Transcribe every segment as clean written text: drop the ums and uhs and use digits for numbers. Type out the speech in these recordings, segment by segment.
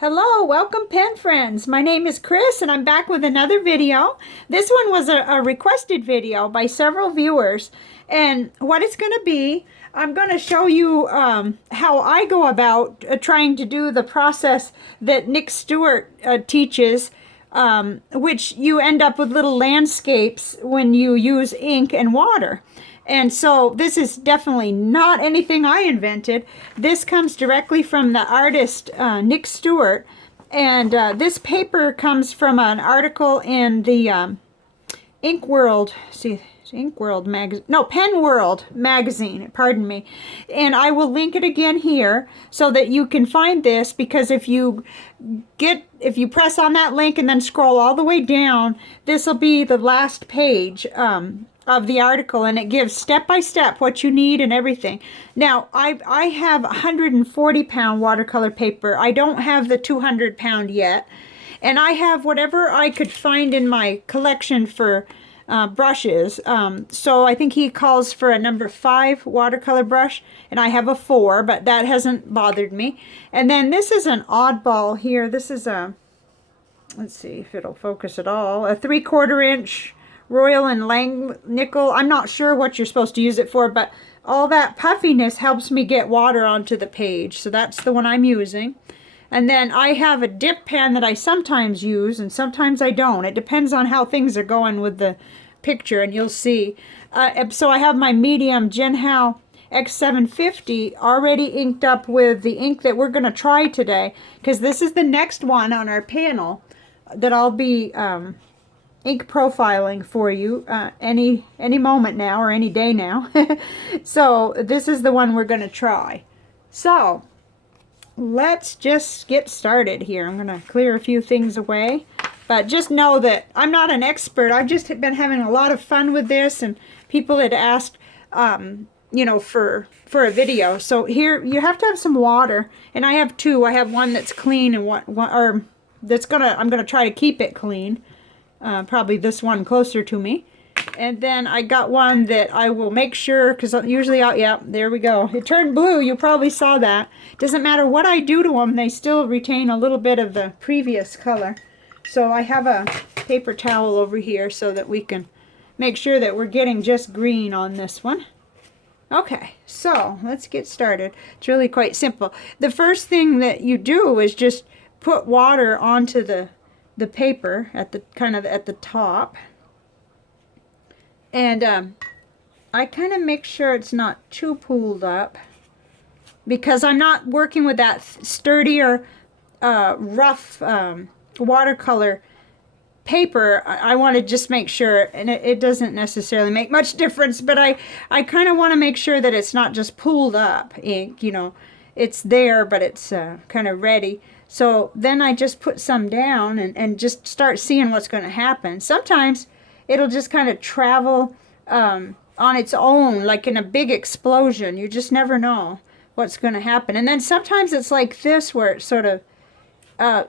Hello, welcome pen friends. My name is Chris and I'm back with another video. This one was a requested video by several viewers, and what it's going to be, I'm going to show you how I go about trying to do the process that Nick Stewart teaches, which you end up with little landscapes when you use ink and water. And so this is definitely not anything I invented. This comes directly from the artist Nick Stewart. And this paper comes from an article in the Ink World, Ink World magazine, no, Pen World magazine, pardon me. And I will link it again here so that you can find this, because if you press on that link and then scroll all the way down, this will be the last page of the article, and it gives step by step what you need and everything. Now, I have 140-pound watercolor paper. I don't have the 200-pound yet, and I have whatever I could find in my collection for brushes. So I think he calls for a number 5 watercolor brush, and I have a 4, but that hasn't bothered me. And then this is an oddball here. This is a, let's see if it'll focus at all, a 3/4 inch Royal and Lang nickel. I'm not sure what you're supposed to use it for, but all that puffiness helps me get water onto the page. So that's the one I'm using. And then I have a dip pen that I sometimes use and sometimes I don't. It depends on how things are going with the picture, and you'll see. So I have my medium Jinhao X750 already inked up with the ink that we're going to try today, because this is the next one on our panel that I'll be ink profiling for you any moment now, or any day now. So this is the one we're going to try. So let's just get started here. I'm going to clear a few things away, but just know that I'm not an expert. I've just been having a lot of fun with this, and people had asked you know, for a video. So here you have to have some water, and I have two. I have one that's clean and one or that's I'm gonna try to keep it clean. Probably this one closer to me. And then I got one that I will make sure, because usually, yeah, there we go. It turned blue. You probably saw that. Doesn't matter what I do to them, they still retain a little bit of the previous color. So I have a paper towel over here so that we can make sure that we're getting just green on this one. Okay, so let's get started. It's really quite simple. The first thing that you do is just put water onto the paper at the at the top, and I kind of make sure it's not too pooled up, because I'm not working with that sturdier rough watercolor paper. I want to just make sure, and it doesn't necessarily make much difference, but I kind of want to make sure that it's not just pooled up ink, you know, it's there but it's kind of ready. So then I just put some down and just start seeing what's going to happen. Sometimes it'll just kind of travel on its own, like in a big explosion. You just never know what's going to happen. And then sometimes it's like this, where it's sort of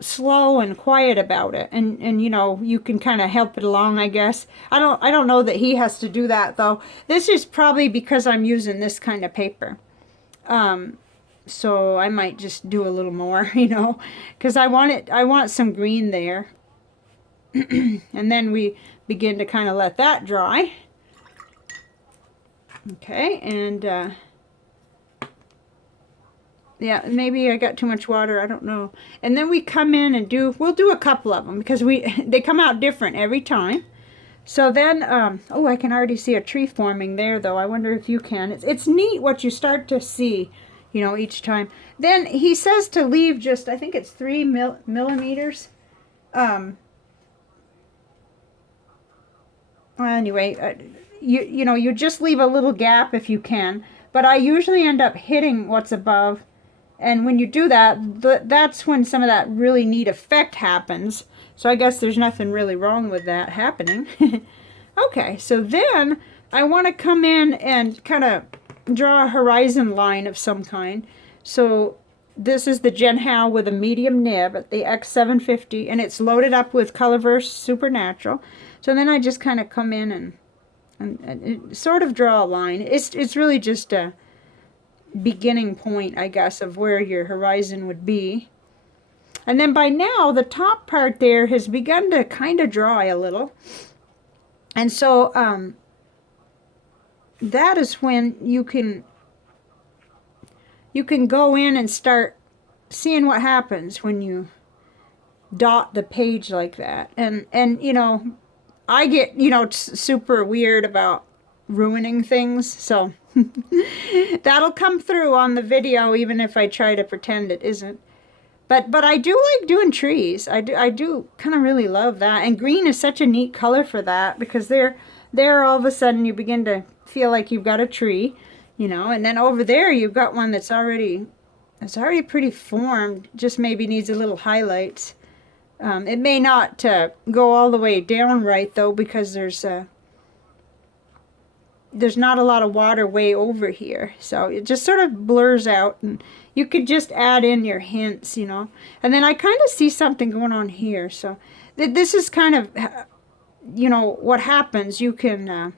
slow and quiet about it. And you know, you can kind of help it along, I guess. I don't know that he has to do that, though. This is probably because I'm using this kind of paper. So I might just do a little more, you know, because I want some green there. And then we begin to kind of let that dry. Okay, and yeah, maybe I got too much water, I don't know. And then we come in and we'll do a couple of them, because they come out different every time. So then, oh, I can already see a tree forming there, though. I wonder if you can. It's neat what you start to see, you know, each time. Then he says to leave just, I think it's 3 millimeters. Anyway, you know, you just leave a little gap if you can. But I usually end up hitting what's above. And when you do that, that's when some of that really neat effect happens. So I guess there's nothing really wrong with that happening. Okay, so then I want to come in and kind of draw a horizon line of some kind. So this is the Jinhao with a medium nib, the X750, and it's loaded up with Colorverse Supernatural. So then I just kind of come in and sort of draw a line. It's really just a beginning point, I guess, of where your horizon would be. And then by now, the top part there has begun to kind of dry a little. And so that is when you can go in and start seeing what happens when you dot the page like that. And you know, I get, you know, super weird about ruining things, so that'll come through on the video even if I try to pretend it isn't. But I do like doing trees. I do kind of really love that. And green is such a neat color for that, because there all of a sudden you begin to feel like you've got a tree, you know, and then over there you've got one that's already pretty formed, just maybe needs a little highlights. It may not go all the way down right though, because there's not a lot of water way over here, so it just sort of blurs out, and you could just add in your hints, you know. And then I kind of see something going on here, so this is kind of, you know, what happens. You can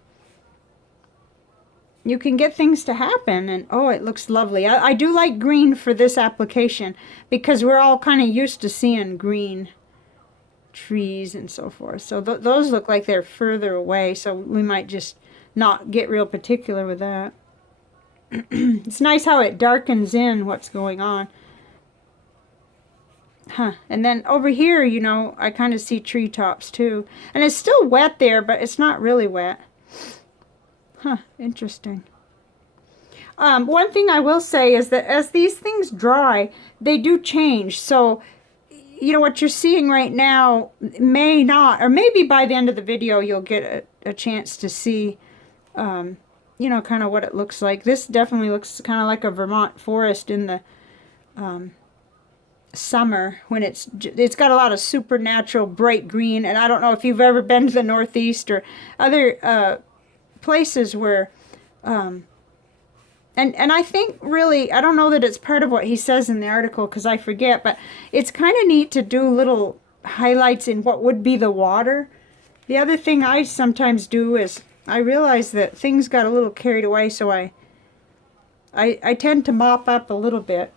get things to happen, and oh, it looks lovely. I do like green for this application, because we're all kind of used to seeing green trees and so forth. So those look like they're further away, so we might just not get real particular with that. It's nice how it darkens in what's going on. Huh. And then over here, you know, I kind of see treetops too. And it's still wet there, but it's not really wet. Huh, interesting. One thing I will say is that as these things dry, they do change. So, you know, what you're seeing right now may not, or maybe by the end of the video, you'll get a chance to see, you know, kind of what it looks like. This definitely looks kind of like a Vermont forest in the summer, when it's got a lot of supernatural bright green. And I don't know if you've ever been to the Northeast or other places where, and I think really, I don't know that it's part of what he says in the article, because I forget, but it's kind of neat to do little highlights in what would be the water. The other thing I sometimes do is, I realize that things got a little carried away, so I tend to mop up a little bit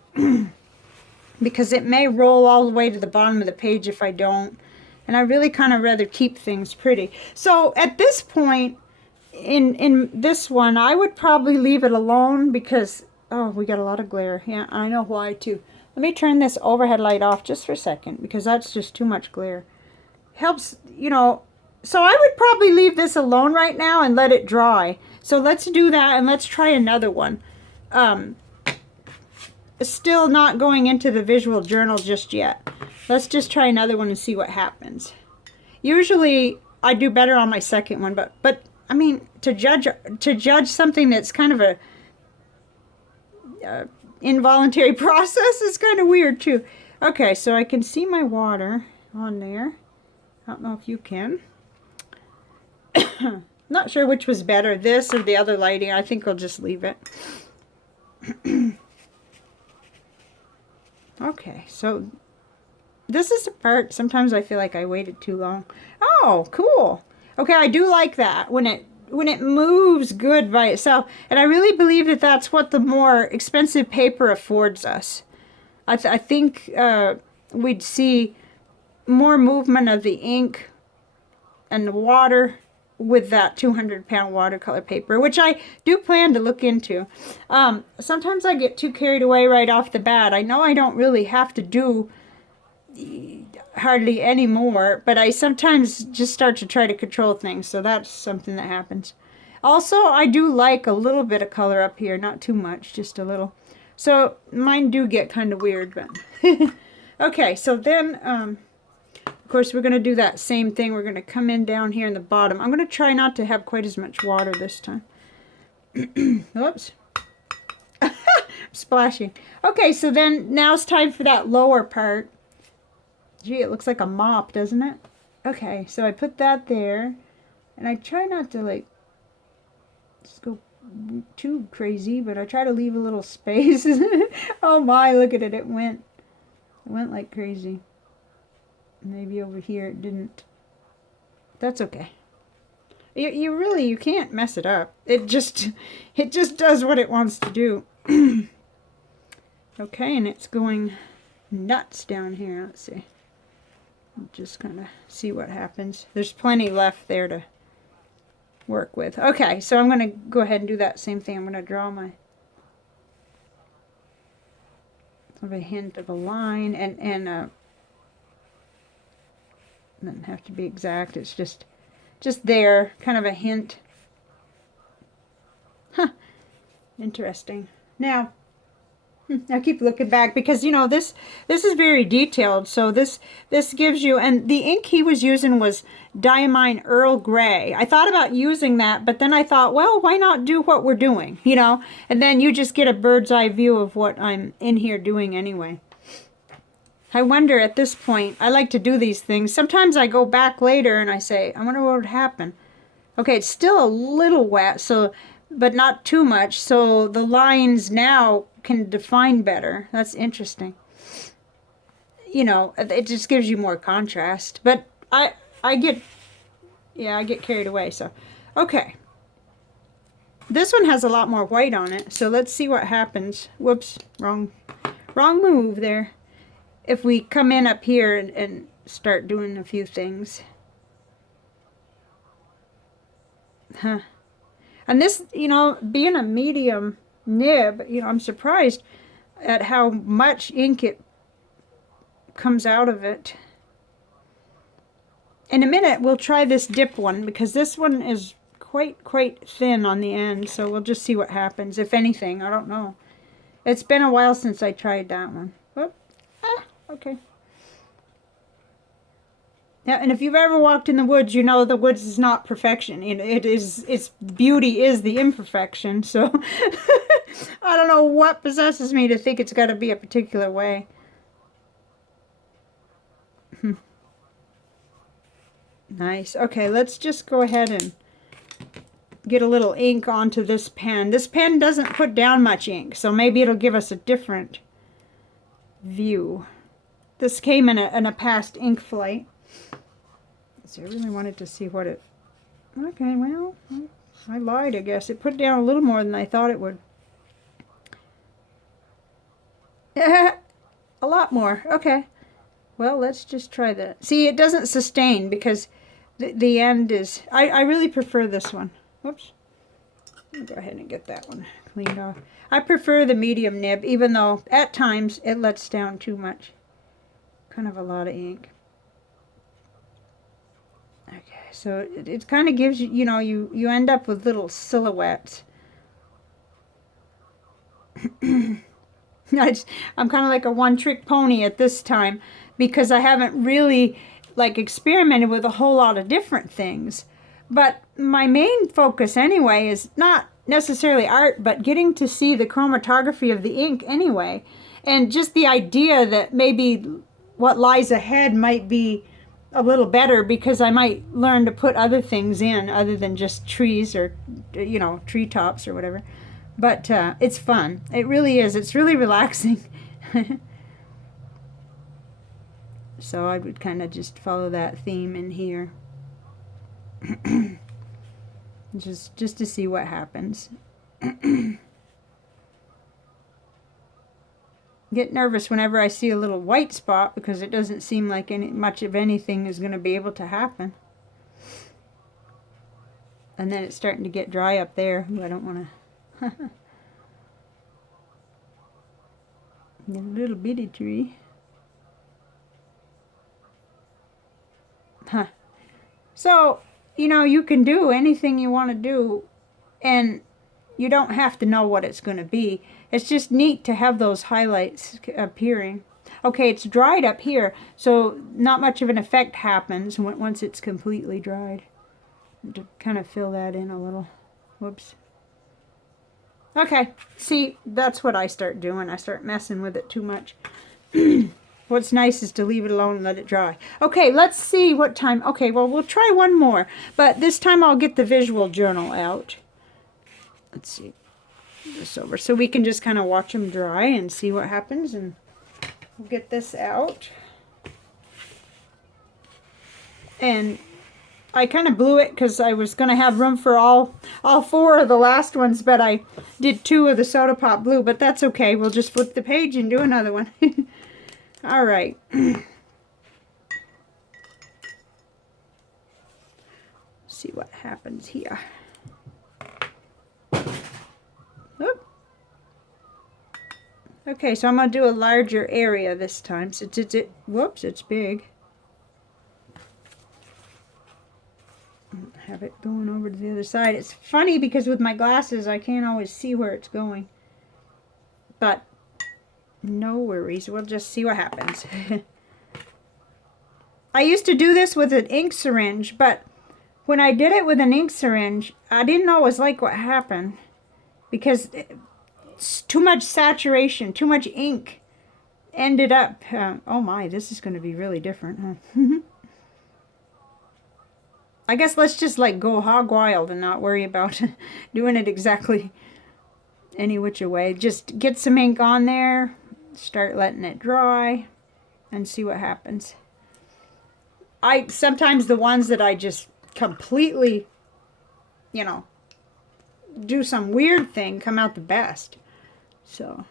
because it may roll all the way to the bottom of the page if I don't. And I really kind of rather keep things pretty. So at this point, in this one, I would probably leave it alone because, oh, we got a lot of glare. Yeah, I know why too. Let me turn this overhead light off just for a second, because that's just too much glare. Helps, you know. So I would probably leave this alone right now and let it dry. So let's do that, and let's try another one. Still not going into the visual journal just yet. Let's just try another one and see what happens. Usually I do better on my second one, but I mean, to judge something that's kind of a involuntary process is kind of weird too. Okay, so I can see my water on there. I don't know if you can. Not sure which was better, this or the other lighting. I think I'll just leave it. Okay, so this is the part sometimes I feel like I waited too long. Oh, cool. Okay, I do like that when it moves good by itself, and I really believe that that's what the more expensive paper affords us. I think we'd see more movement of the ink and the water with that 200-pound watercolor paper, which I do plan to look into. Sometimes I get too carried away right off the bat. I know I don't really have to do hardly any more, but I sometimes just start to try to control things, so that's something that happens. Also, I do like a little bit of color up here, not too much, just a little. So mine do get kind of weird, but okay, so then of course we're going to do that same thing. We're going to come in down here in the bottom. I'm going to try not to have quite as much water this time. Oops. Splashing. Okay, so then now it's time for that lower part. Gee, it looks like a mop, doesn't it? Okay, so I put that there, and I try not to like just go too crazy, but I try to leave a little space. Oh my, look at it. It went like crazy. Maybe over here it didn't. That's okay. You can't mess it up. It just does what it wants to do. Okay, and it's going nuts down here. Let's see. Just kind of see what happens. There's plenty left there to work with. Okay, so I'm going to go ahead and do that same thing. I'm going to draw my have a hint of a line and doesn't have to be exact. It's just there, kind of a hint. Huh. Interesting. Now, I keep looking back because, you know, this is very detailed. So this gives you, and the ink he was using was Diamine Earl Grey. I thought about using that, but then I thought, well, why not do what we're doing, you know? And then you just get a bird's eye view of what I'm in here doing anyway. I wonder at this point, I like to do these things. Sometimes I go back later and I say, I wonder what would happen. Okay, it's still a little wet, so, but not too much. So the lines now can define better. That's interesting. You know, it just gives you more contrast. But I get carried away. So, okay. This one has a lot more white on it. So let's see what happens. Whoops, wrong move there. If we come in up here and start doing a few things. Huh. And this, you know, being a medium nib, you know, I'm surprised at how much ink it comes out of it. In a minute, we'll try this dip one because this one is quite thin on the end. So we'll just see what happens. If anything, I don't know. It's been a while since I tried that one. Whoop. Okay. Yeah, and if you've ever walked in the woods, you know the woods is not perfection. Its beauty is the imperfection. So I don't know what possesses me to think it's got to be a particular way. Nice. Okay, let's just go ahead and get a little ink onto this pen. This pen doesn't put down much ink, so maybe it'll give us a different view. This came in a past ink flight. So I really wanted to see what it... Okay, well, I lied, I guess. It put down a little more than I thought it would. A lot more. Okay. Well, let's just try that. See, it doesn't sustain because the end is... I really prefer this one. Whoops. Let me go ahead and get that one cleaned off. I prefer the medium nib, even though at times it lets down too much. Kind of a lot of ink. Okay, so it kind of gives you, you know, you end up with little silhouettes. I'm kind of like a one-trick pony at this time because I haven't really like experimented with a whole lot of different things. But my main focus anyway is not necessarily art, but getting to see the chromatography of the ink anyway. And just the idea that maybe what lies ahead might be a little better because I might learn to put other things in other than just trees or, you know, treetops or whatever. But it's fun. It really is. It's really relaxing. So I would kind of just follow that theme in here. just to see what happens. Get nervous whenever I see a little white spot because it doesn't seem like much of anything is going to be able to happen. And then it's starting to get dry up there. Ooh, I don't want to... A little bitty tree. Huh. So, you know, you can do anything you want to do and you don't have to know what it's going to be. It's just neat to have those highlights appearing. Okay, it's dried up here, so not much of an effect happens once it's completely dried. To kind of fill that in a little. Whoops. Okay, see, that's what I start doing. I start messing with it too much. What's nice is to leave it alone and let it dry. Okay, let's see what time. Okay, well, we'll try one more. But this time I'll get the visual journal out. Let's see. This over. So we can just kind of watch them dry and see what happens. And we'll get this out. And I kind of blew it because I was going to have room for all four of the last ones. But I did 2 of the soda pop blue. But that's okay. We'll just flip the page and do another one. All right. See what happens here. Oop. Okay, so I'm going to do a larger area this time since whoops, it's big. Have it going over to the other side. It's funny because with my glasses I can't always see where it's going. But no worries, we'll just see what happens. I used to do this with an ink syringe, but when I did it with an ink syringe, I didn't always like what happened because it's too much saturation, too much ink ended up. Oh my, this is going to be really different, huh? I guess let's just like go hog wild and not worry about doing it exactly any which way. Just get some ink on there, start letting it dry, and see what happens. Sometimes the ones that I just completely, you know, do some weird thing come out the best. So,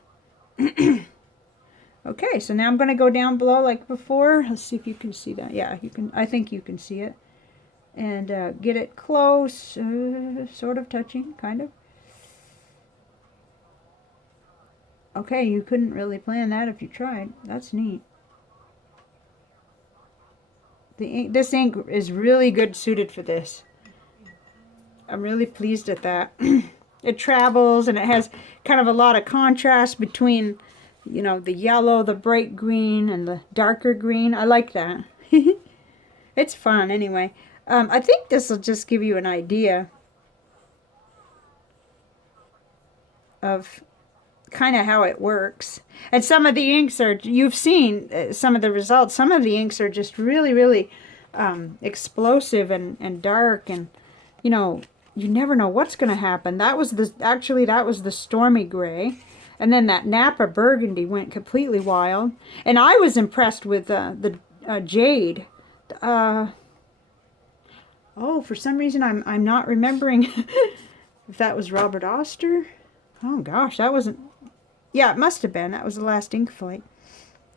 okay, so now I'm going to go down below like before. Let's see if you can see that. Yeah, you can. I think you can see it. And get it close, sort of touching, kind of. Okay, you couldn't really plan that if you tried. That's neat. This ink is really good suited for this. I'm really pleased at that. It travels and it has kind of a lot of contrast between, you know, the yellow, the bright green, and the darker green. I like that. It's fun anyway. I think this will just give you an idea of kind of how it works. And some of the inks are, you've seen some of the results. Some of the inks are just really, really explosive and dark, and you know, you never know what's going to happen. That was the Stormy Gray, and then that Napa Burgundy went completely wild. And I was impressed with the Jade. Oh, for some reason I'm not remembering if that was Robert Oster. Oh gosh, that wasn't. Yeah, it must have been. That was the last ink flight.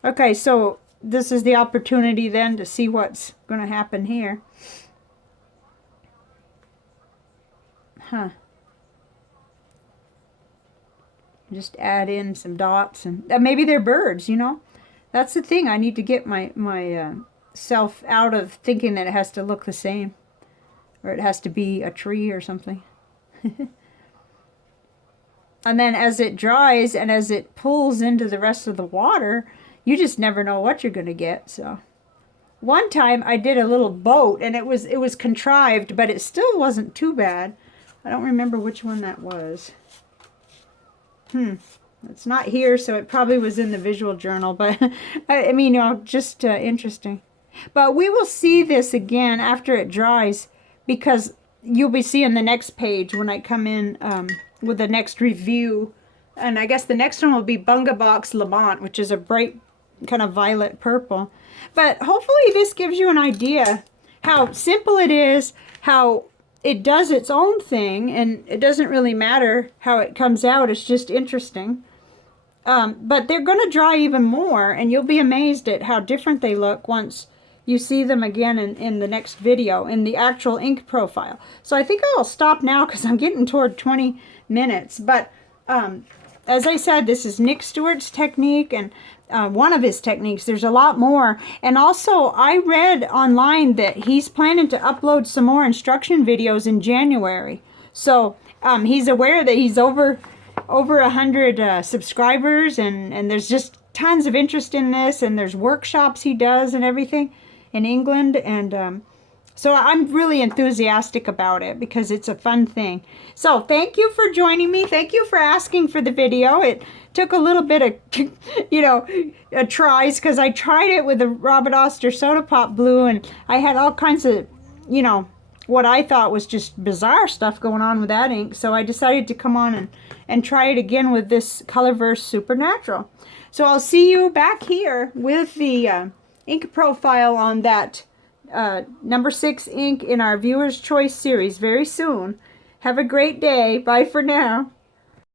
Okay, so this is the opportunity then to see what's going to happen here. Huh. Just add in some dots, and maybe they're birds, you know. That's the thing. I need to get my self out of thinking that it has to look the same, or it has to be a tree or something. And then as it dries and as it pulls into the rest of the water, you just never know what you're going to get. So one time I did a little boat, and it was contrived, but it still wasn't too bad. I don't remember which one that was. It's not here, so it probably was in the visual journal, but I mean, you know, just interesting. But we will see this again after it dries, because you'll be seeing the next page when I come in with the next review. And I guess the next one will be Bunga Box Lamont, which is a bright kind of violet purple. But hopefully this gives you an idea how simple it is, how it does its own thing, and it doesn't really matter how it comes out. It's just interesting. But they're going to dry even more, and you'll be amazed at how different they look once you see them again in the next video, in the actual ink profile. So I think I'll stop now because I'm getting toward 20 minutes. But as I said, this is Nick Stewart's technique, and one of his techniques. There's a lot more. And also, I read online that he's planning to upload some more instruction videos in January. So he's aware that he's over 100 subscribers, and there's just tons of interest in this, and there's workshops he does and everything in England. And so I'm really enthusiastic about it because it's a fun thing. So thank you for joining me. Thank you for asking for the video. It took a little bit of, you know, tries, because I tried it with the Robert Oster Soda Pop Blue, and I had all kinds of, you know, what I thought was just bizarre stuff going on with that ink. So I decided to come on and try it again with this Colorverse Supernatural. So I'll see you back here with the ink profile on that number 6 ink in our Viewer's Choice series very soon. Have a great day. Bye for now.